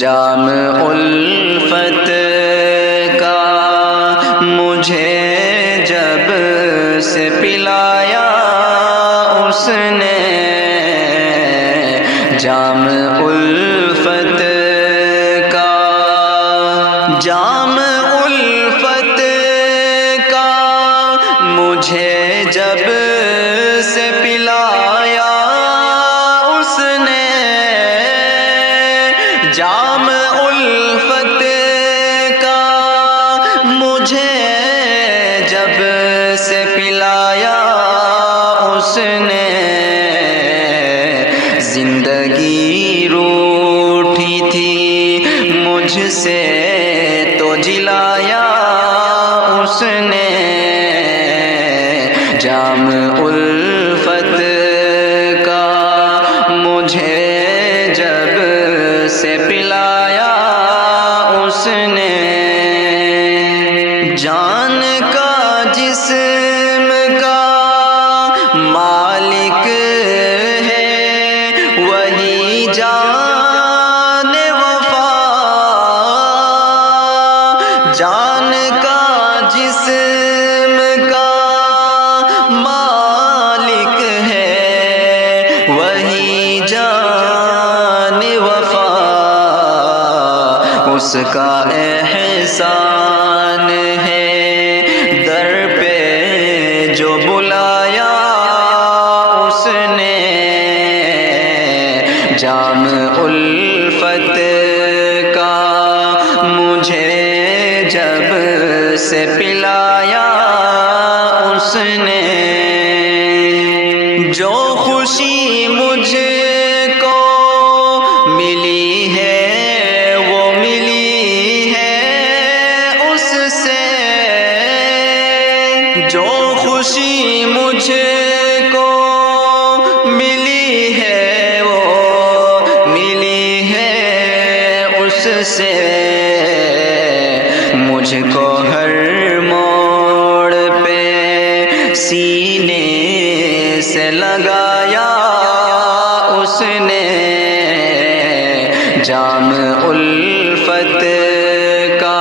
جام الفت کا مجھے جب سے پلایا اس نے، جام الفت کا، جام الفت کا مجھے جب سے پلایا اس نے، جام الفت کا مجھے جب سے پلایا اس نے، زندگی روٹھی تھی مجھ سے تو جلایا اس نے، جام الفت کا مجھے جب سے پلایا اس نے، جان کا جسم کا مالک ہے وہی جان وفا، جان کا جسم کا مالک ہے وہی جان وفا، اس کا احسان ہے در پہ جو بلایا اس نے، جام الفت کا مجھے جب سے پلایا اس نے، جو خوشی مجھ کو ملی ہے وہ ملی ہے اس سے، جو خوشی مجھ کو ملی ہے وہ ملی ہے اس سے، مجھ کو ہر موڑ پہ سینے سے لگایا اس نے، جام الفت کا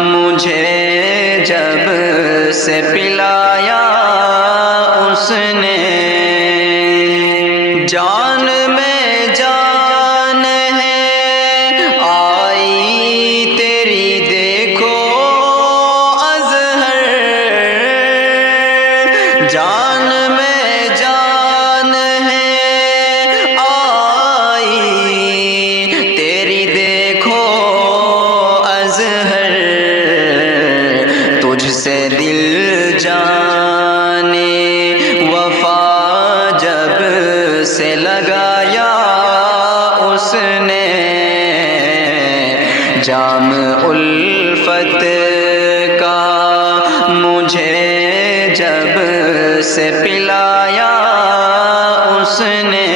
مجھے جب سے پلایا اس نے، جان میں جان ہے آئی تیری دیکھو اظہر، جان میں جان ہے آئی تیری دیکھو اظہر، تجھ سے دل جانے وفا جب سے لگایا اس نے، جام الفت کا مجھے جب سے پلایا اس نے۔